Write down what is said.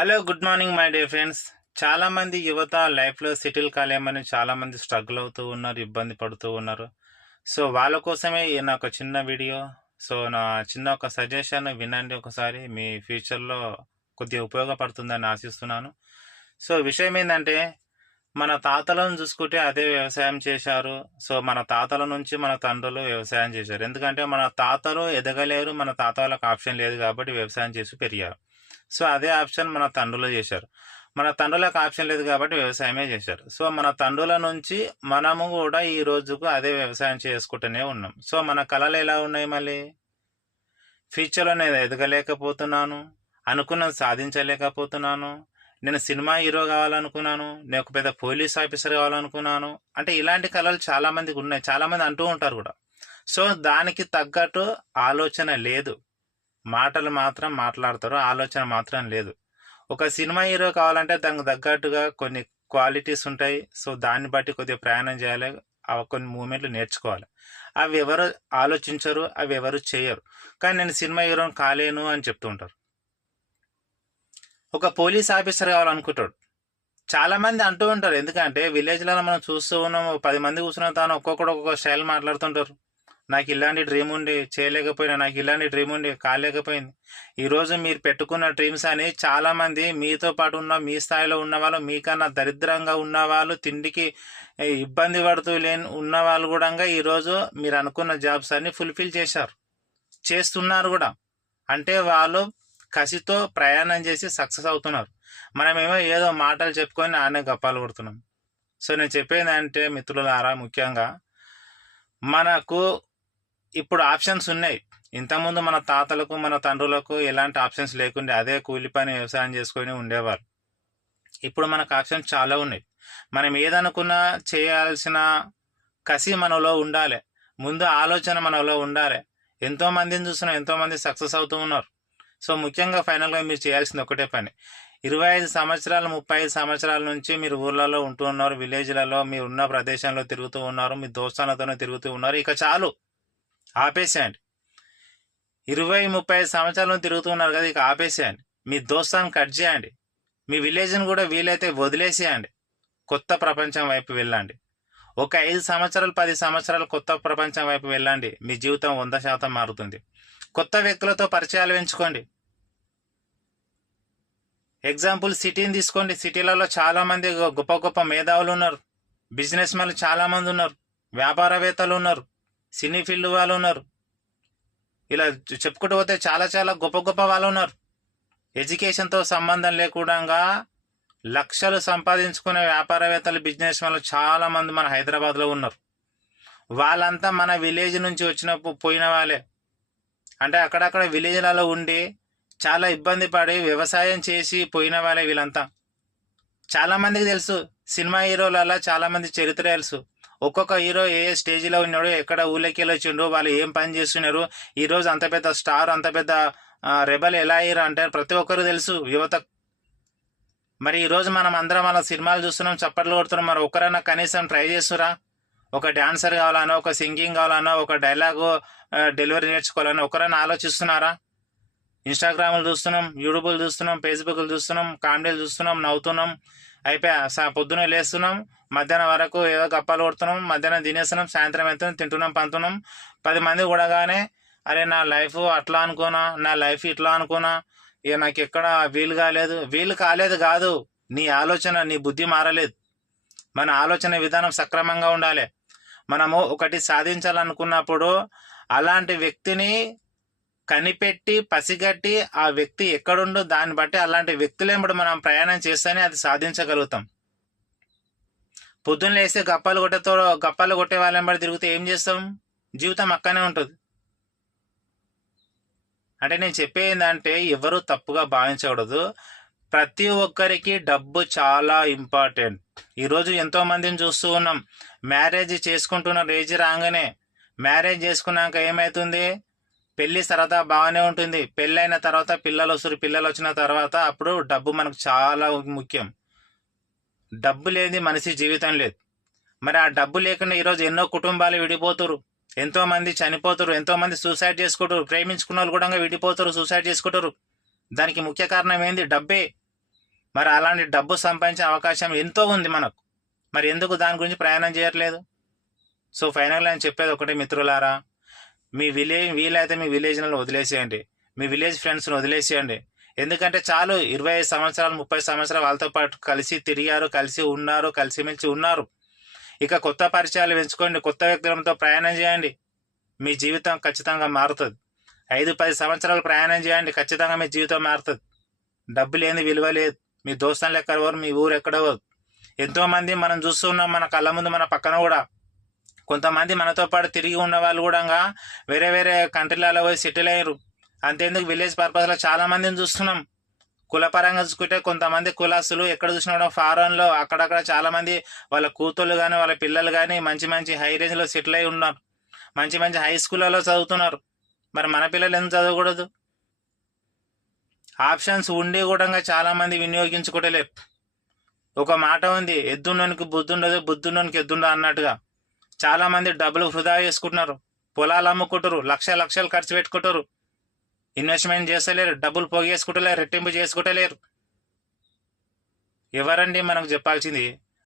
Hello good morning my dear friends చాలామంది యువత లైఫ్లో సెటిల్ కాలేమని చాలామంది స్ట్రగుల్ అవుతూ ఉన్నారు ఇబ్బంది పడుతూ ఉన్నారు. సో వాళ్ళ కోసమే నా ఒక చిన్న వీడియో సో నా చిన్న ఒక సజెషన్ వినండి ఒకసారి. మీ ఫ్యూచర్లో కొద్దిగా ఉపయోగపడుతుందని ఆశిస్తున్నాను. సో విషయం ఏంటంటే మన తాతలను చూసుకుంటే అదే వ్యవసాయం చేశారు. సో మన తాతల నుంచి మన తండ్రులు వ్యవసాయం చేశారు. ఎందుకంటే మన తాతలు ఎదగలేరు మన తాత వాళ్ళకి ఆప్షన్ లేదు కాబట్టి వ్యవసాయం చేసి పెరిగారు. సో అదే ఆప్షన్ మన తండ్రులు చేశారు. మన తండ్రులకు ఆప్షన్ లేదు కాబట్టి వ్యవసాయమే చేశారు. సో మన తండ్రుల నుంచి మనము కూడా ఈ రోజుకు అదే వ్యవసాయం చేసుకుంటూనే ఉన్నాం. సో మన కళలు ఎలా ఉన్నాయి మళ్ళీ? ఫ్యూచర్లో నేను ఎదగలేకపోతున్నాను అనుకున్నది సాధించలేకపోతున్నాను నేను సినిమా హీరో కావాలనుకున్నాను నేను ఒక పెద్ద పోలీస్ ఆఫీసర్ కావాలనుకున్నాను అంటే ఇలాంటి కళలు చాలామందికి ఉన్నాయి చాలామంది అంటూ ఉంటారు కూడా. సో దానికి తగ్గట్టు ఆలోచన లేదు. మాటలు మాత్రం మాట్లాడతారు ఆలోచన మాత్రం లేదు. ఒక సినిమా హీరో కావాలంటే దానికి తగ్గట్టుగా కొన్ని క్వాలిటీస్ ఉంటాయి. సో దాన్ని బట్టి కొద్దిగా ప్రయాణం చేయాలి. అవి కొన్ని మూమెంట్లు నేర్చుకోవాలి. అవి ఎవరు ఆలోచించరు అవి ఎవరు చేయరు. కానీ నేను సినిమా హీరోని కాలేను అని చెప్తూ ఉంటారు. ఒక పోలీస్ ఆఫీసర్ కావాలనుకుంటాడు. చాలామంది అంటూ ఉంటారు. ఎందుకంటే విలేజ్లలో మనం చూస్తూ ఉన్నాం ఒక పది మంది కూర్చున్న తాను ఒక్కొక్కడు ఒక్కొక్క స్టైల్ మాట్లాడుతుంటారు. నాకు ఇలాంటి డ్రీమ్ ఉండి చేయలేకపోయినా నాకు ఇలాంటి డ్రీమ్ ఉండి కాలేకపోయింది. ఈరోజు మీరు పెట్టుకున్న డ్రీమ్స్ అని చాలామంది మీతో పాటు ఉన్న మీ స్థాయిలో ఉన్న వాళ్ళు మీకన్నా దరిద్రంగా ఉన్నవాళ్ళు తిండికి ఇబ్బంది పడుతూ లేని ఉన్న వాళ్ళు కూడా ఈరోజు మీరు అనుకున్న జాబ్స్ అన్ని ఫుల్ఫిల్ చేశారు. చేస్తున్నారు కూడా. అంటే వాళ్ళు కసితో ప్రయాణం చేసి సక్సెస్ అవుతున్నారు. మనమేమో ఏదో మాటలు చెప్పుకొని ఆనే గప్పాలు కొడుతున్నాం. సో నేను చెప్పేది అంటే మిత్రులారా ముఖ్యంగా మనకు ఇప్పుడు ఆప్షన్స్ ఉన్నాయి. ఇంతకుముందు మన తాతలకు మన తండ్రులకు ఎలాంటి ఆప్షన్స్ లేకుండా అదే కూలి పని వ్యవసాయం చేసుకొని ఉండేవారు. ఇప్పుడు మనకు ఆప్షన్స్ చాలా ఉన్నాయి. మనం ఏదనుకున్నా చేయాల్సిన కసి మనలో ఉండాలి. ముందు ఆలోచన మనలో ఉండాలి. ఎంతో మందిని చూస్తున్నాం ఎంతో మంది సక్సెస్ అవుతూ ఉన్నారు. సో ముఖ్యంగా ఫైనల్గా మీరు చేయాల్సింది ఒకటే పని. ఇరవై ఐదు సంవత్సరాలు ముప్పై ఐదు సంవత్సరాల నుంచి మీరు ఊర్లలో ఉంటూ ఉన్నారు విలేజ్లలో మీరు ఉన్న ప్రదేశంలో తిరుగుతూ ఉన్నారు మీ దోస్తాలతోనే తిరుగుతూ ఉన్నారు. ఇక చాలు. ఆపేసేయండి. ఇరవై ముప్పై ఐదు తిరుగుతున్నారు కదా ఇక ఆపేసేయండి. మీ దోస్తాన్ని కట్ చేయండి. మీ విలేజ్ని కూడా వీలైతే వదిలేసేయండి. కొత్త ప్రపంచం వైపు వెళ్ళండి. ఒక ఐదు సంవత్సరాలు పది సంవత్సరాలు కొత్త ప్రపంచం వైపు వెళ్ళండి. మీ జీవితం వంద శాతం మారుతుంది. కొత్త వ్యక్తులతో పరిచయాలు పెంచుకోండి. ఎగ్జాంపుల్ సిటీని తీసుకోండి. సిటీలలో చాలామంది గొప్ప గొప్ప మేధావులు ఉన్నారు. బిజినెస్ మెన్లు చాలా మంది ఉన్నారు. వ్యాపారవేత్తలు ఉన్నారు. సినీ ఫీల్డ్ వాళ్ళు ఉన్నారు. ఇలా చెప్పుకుంటూ పోతే చాలా చాలా గొప్ప గొప్ప వాళ్ళు ఉన్నారు. ఎడ్యుకేషన్తో సంబంధం లేకుండా లక్షలు సంపాదించుకునే వ్యాపారవేత్తలు బిజినెస్ వాళ్ళు చాలామంది మన హైదరాబాద్లో ఉన్నారు. వాళ్ళంతా మన విలేజ్ నుంచి వచ్చినప్పుడు పోయిన వాళ్ళే. అంటే అక్కడక్కడ విలేజ్లలో ఉండి చాలా ఇబ్బంది పడి వ్యవసాయం చేసి పోయిన వాళ్ళే వీళ్ళంతా. చాలామందికి తెలుసు సినిమా హీరోలలో చాలామంది చరిత్ర తెలుసు. ఒక్కొక్క హీరో ఏ స్టేజ్లో ఉన్నాడు ఎక్కడ ఊళ్ళకెళ్ళి వచ్చిండు వాళ్ళు ఏం పని చేస్తున్నారు ఈరోజు అంత పెద్ద స్టార్ అంత పెద్ద రెబల్ ఎలా అయ్యారు అంటే ప్రతి ఒక్కరు తెలుసు యువత. మరి ఈరోజు మనం అందరం అలా సినిమాలు చూస్తున్నాం చప్పట్లు కొడుతున్నాం మరి ఒక్కరైనా కనీసం ట్రై చేస్తురా? ఒక డాన్సర్ కావాలనో ఒక సింగింగ్ కావాలనో ఒక డైలాగ్ డెలివరీ నేర్చుకోవాలని ఒకరైనా ఆలోచిస్తున్నారా? ఇన్స్టాగ్రామ్లు చూస్తున్నాం యూట్యూబ్లు చూస్తున్నాం ఫేస్బుక్లు చూస్తున్నాం కామెడీలు చూస్తున్నాం నవ్వుతున్నాం అయిపోయా పొద్దున లేస్తున్నాం మధ్యాహ్నం వరకు ఏదో గప్పాలు కొడుతున్నాం మధ్యాహ్నం తినేస్తున్నాం సాయంత్రం అవుతుంది తింటున్నాం పంతున్నాం పది మంది కూడగానే అరే నా లైఫ్ అట్లా అనుకున్నా నా లైఫ్ ఇట్లా అనుకున్నా ఇక నాకు ఎక్కడ వీలు కాలేదు. వీలు కాలేదు కాదు నీ ఆలోచన నీ బుద్ధి మారలేదు. మన ఆలోచన విధానం సక్రమంగా ఉండాలి. మనము ఒకటి సాధించాలనుకున్నప్పుడు అలాంటి వ్యక్తిని కనిపెట్టి పసిగట్టి ఆ వ్యక్తి ఎక్కడుండో దాన్ని బట్టి అలాంటి వ్యక్తులేంబడి మనం ప్రయాణం చేస్తేనే అది సాధించగలుగుతాం. పొద్దున్న లేస్తే గప్పాలు కొట్టేతో గప్పాలు కొట్టే వాళ్ళని బట్టి తిరిగితే ఏం చేస్తాం? జీవితం అక్కనే ఉంటుంది. అంటే నేను చెప్పే ఏంటంటే ఎవరు తప్పుగా భావించకూడదు. ప్రతి ఒక్కరికి డబ్బు చాలా ఇంపార్టెంట్. ఈరోజు ఎంతో మందిని చూస్తూ ఉన్నాం. మ్యారేజ్ చేసుకుంటున్న రేజ్ రాగానే మ్యారేజ్ చేసుకున్నాక ఏమవుతుంది పెళ్ళి సరదా బాగానే ఉంటుంది. పెళ్ళైన తర్వాత పిల్లలు వస్తారు పిల్లలు వచ్చిన తర్వాత అప్పుడు డబ్బు మనకు చాలా ముఖ్యం. డబ్బు లేని మనిషి జీవితం లేదు. మరి ఆ డబ్బు లేకుండా ఈరోజు ఎన్నో కుటుంబాలు విడిపోతురు. ఎంతో మంది చనిపోతారు. ఎంతో మంది సూసైడ్ చేసుకుంటారు. ప్రేమించుకున్న వాళ్ళు కూడా విడిపోతారు సూసైడ్ చేసుకుంటారు. దానికి ముఖ్య కారణం ఏంది? డబ్బే. మరి అలాంటి డబ్బు సంపాదించే అవకాశం ఎంతో ఉంది మనకు. మరి ఎందుకు దాని గురించి ప్రయాణం చేయట్లేదు? సో ఫైనల్ నేను చెప్పేది ఒకటే మిత్రులారా. మీ విలేజ్ వీలైతే మీ విలేజ్లను వదిలేసేయండి. మీ విలేజ్ ఫ్రెండ్స్ని వదిలేసేయండి. ఎందుకంటే చాలు ఇరవై ఐదు సంవత్సరాలు ముప్పై సంవత్సరాలు వాళ్ళతో పాటు కలిసి తిరిగారు కలిసి ఉన్నారు కలిసిమెలిసి ఉన్నారు. ఇక కొత్త పరిచయాలు పెంచుకోండి కొత్త వ్యక్తులతో ప్రయాణం చేయండి. మీ జీవితం ఖచ్చితంగా మారుతుంది. ఐదు పది సంవత్సరాలు ప్రయాణం చేయండి ఖచ్చితంగా మీ జీవితం మారుతుంది. డబ్బు లేని విలువ లేదు. మీ దోస్తాలు ఎక్కడవరు మీ ఊరు ఎక్కడవరు ఎంతోమంది మనం చూస్తున్నాం మన కళ్ళ ముందు మన పక్కన కూడా. కొంతమంది మనతో పాటు తిరిగి ఉన్న వాళ్ళు కూడా వేరే వేరే కంట్రీలలో పోయి సెటిల్ అయ్యారు. అంతేందుకు విలేజ్ పర్పస్లో చాలా మందిని చూస్తున్నాం. కులపరంగా చూసుకుంటే కొంతమంది కులాస్తులు ఎక్కడ చూసినా కూడా ఫారెన్లో అక్కడక్కడ చాలామంది వాళ్ళ కూతుళ్ళు కానీ వాళ్ళ పిల్లలు కానీ మంచి మంచి హై రేంజ్లో సెటిల్ అయి ఉన్నారు. మంచి మంచి హై స్కూళ్ళలో చదువుతున్నారు. మరి మన పిల్లలు ఎందుకు చదవకూడదు? ఆప్షన్స్ ఉండి కూడా చాలామంది వినియోగించుకోవటలేరు ఒక మాట ఉంది ఎద్దున్నోనికి బుద్ధి ఉండదు బుద్ధున్నోనికి ఎద్దుండదు అన్నట్టుగా. చాలామంది డబ్బులు వృధా చేసుకుంటున్నారు. పొలాలు అమ్ముకుంటారు లక్ష లక్షలు ఖర్చు పెట్టుకుంటారు ఇన్వెస్ట్మెంట్ చేస్తలేరు డబ్బులు పోగేసుకుంటలేరు రెట్టింపు చేసుకుంటలేరు. ఎవరండి మనకు చెప్పాల్సింది?